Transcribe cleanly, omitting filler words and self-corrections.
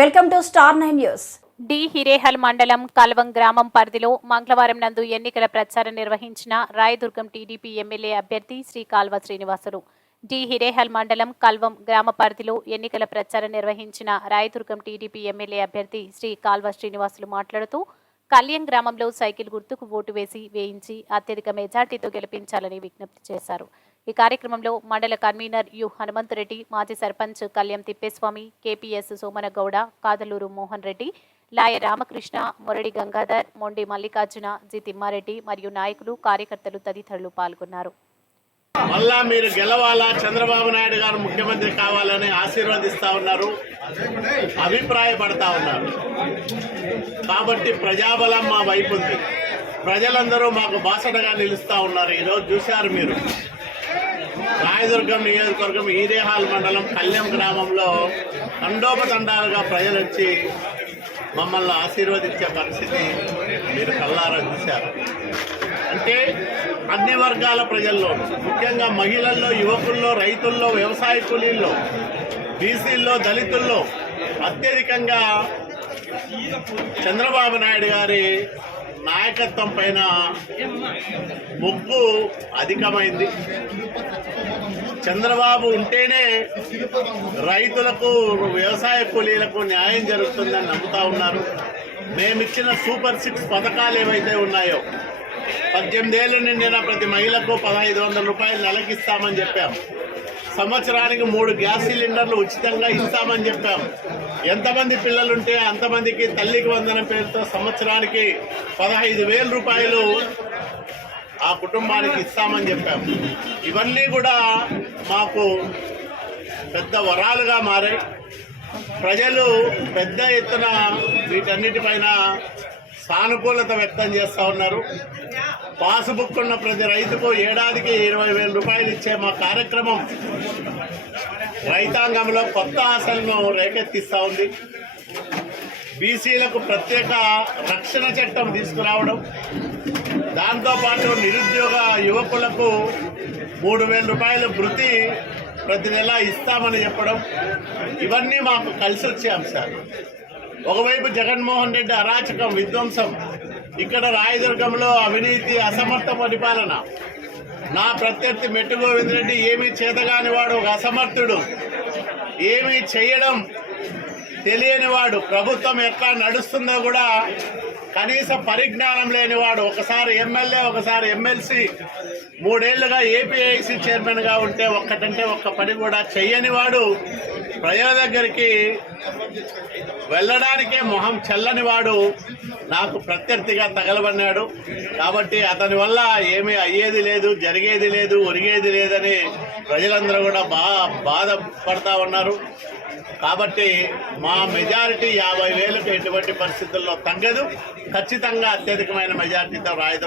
Welcome to Star 9 News. D Hirehal మండలం కల్వం గ్రామం పరిధిలో మంగళవారం నందు ఎన్నికల ప్రచారం నిర్వహించిన రాయదుర్గం టీడీపీ ఎమ్మెల్యే అభ్యర్థి శ్రీ కాల్వ శ్రీనివాసులు. డి హిరేహల్ మండలం కల్వం గ్రామ పరిధిలో ఎన్నికల ప్రచారం నిర్వహించిన రాయదుర్గం టీడీపీ ఎమ్మెల్యే అభ్యర్థి శ్రీ కాల్వ శ్రీనివాసులు మాట్లాడుతూ కళ్యాణ్ గ్రామంలో సైకిల్ గుర్తుకు ఓటు వేయించి అత్యధిక మెజార్టీతో గెలిపించాలని విజ్ఞప్తి చేశారు. ఈ కార్యక్రమంలో మండల కన్వీనర్ యు హనుమంతరెడ్డి, మాజీ సర్పంచ్ కళ్యాణ్ తిప్పేస్వామి, కేపీఎస్ సోమనగౌడ, కాదలూరు మోహన్ రెడ్డి, లాయ రామకృష్ణ, మొరడి గంగాధర్, మొండి మల్లికార్జున, జి తిమ్మారెడ్డి మరియు నాయకులు, కార్యకర్తలు తదితరులు పాల్గొన్నారు. మళ్ళా మీరు గెలవాలా, చంద్రబాబు నాయుడు గారు ముఖ్యమంత్రి కావాలని ఆశీర్వదిస్తా ఉన్నారు, అభిప్రాయపడతా ఉన్నారు. కాబట్టి ప్రజాబలం మా వైపు ఉంది. ప్రజలందరూ మాకు బాసటగా నిలుస్తూ ఉన్నారు. ఈరోజు చూశారు మీరు రాయదుర్గం నియోజకవర్గం హిరేహాల్ మండలం కళ్యాణ గ్రామంలో తండోపతండాలుగా ప్రజలు వచ్చి మమ్మల్ని ఆశీర్వదించే పరిస్థితి మీరు కళ్ళారా చూశారు. అంటే అన్ని వర్గాల ప్రజల్లో, ముఖ్యంగా మహిళల్లో, యువకుల్లో, రైతుల్లో, వ్యవసాయ కూలీల్లో, బీసీల్లో, దళితుల్లో అత్యధికంగా చంద్రబాబు నాయుడు గారి నాయకత్వం పైన మొగ్గు అధికమైంది. చంద్రబాబు ఉంటేనే రైతులకు, వ్యవసాయ కూలీలకు న్యాయం జరుగుతుందని నమ్ముతా ఉన్నారు. మేమిచ్చిన సూపర్ 6 పథకాలు ఏవైతే ఉన్నాయో, 18 ఏళ్ళు నిండిన ప్రతి మహిళకు 1500 రూపాయలు నెలకిస్తామని చెప్పాం. సంవత్సరానికి 3 గ్యాస్ సిలిండర్లు ఉచితంగా ఇస్తామని చెప్పాం. ఎంతమంది పిల్లలుంటే అంతమందికి తల్లికి వందనం పేరుతో సంవత్సరానికి 15,000 రూపాయలు ఆ కుటుంబానికి ఇస్తామని చెప్పాం. ఇవన్నీ కూడా మాకు పెద్ద వరాలుగా మారాయి. ప్రజలు పెద్ద ఎత్తున వీటన్నిటిపైన సానుకూలత వ్యక్తం చేస్తూ ఉన్నారు. పాస్బుక్ ఉన్న ప్రతి రైతుకు ఏడాదికి 20,000 రూపాయలు ఇచ్చే మా కార్యక్రమం రైతాంగంలో కొత్త ఆశలను రేకెత్తిస్తూ ఉంది. బీసీలకు ప్రత్యేక రక్షణ చట్టం తీసుకురావడం, దాంతోపాటు నిరుద్యోగ యువకులకు 3,000 రూపాయలు వృత్తి ప్రతి నెల ఇస్తామని చెప్పడం, ఇవన్నీ మాకు కలిసి వచ్చే అంశాలు. ఒకవైపు జగన్మోహన్ రెడ్డి అరాచకం, విధ్వంసం, ఇక్కడ రాయదుర్గంలో అవినీతి, అసమర్థ పరిపాలన. నా ప్రత్యర్థి మెట్టు గోవింద్ రెడ్డి ఏమీ చేతగాని వాడు, ఒక అసమర్థుడు, ఏమీ చేయడం తెలియనివాడు, ప్రభుత్వం ఎట్లా నడుస్తుందో కూడా కనీస పరిజ్ఞానం లేనివాడు, ఒకసారి ఎమ్మెల్యే, ఒకసారి ఎమ్మెల్సీ, 3 ఏళ్లుగా ఏపీఐసి చైర్మన్గా ఉంటే ఒక్కటంటే ఒక్క పని కూడా చెయ్యనివాడు, ప్రజల దగ్గరికి వెళ్ళడానికే మొహం చెల్లనివాడు నాకు ప్రత్యర్థిగా తగలబడినాడు. కాబట్టి అతని వల్ల ఏమీ అయ్యేది లేదు, జరిగేది లేదు, ఒరిగేది లేదని ప్రజలందరూ కూడా బాధపడతా ఉన్నారు. కాబట్టి మా మెజారిటీ 50,000కు ఎటువంటి పరిస్థితుల్లో తగ్గదు. ఖచ్చితంగా అత్యధికమైన మెజారిటీతో రాయదుర్గం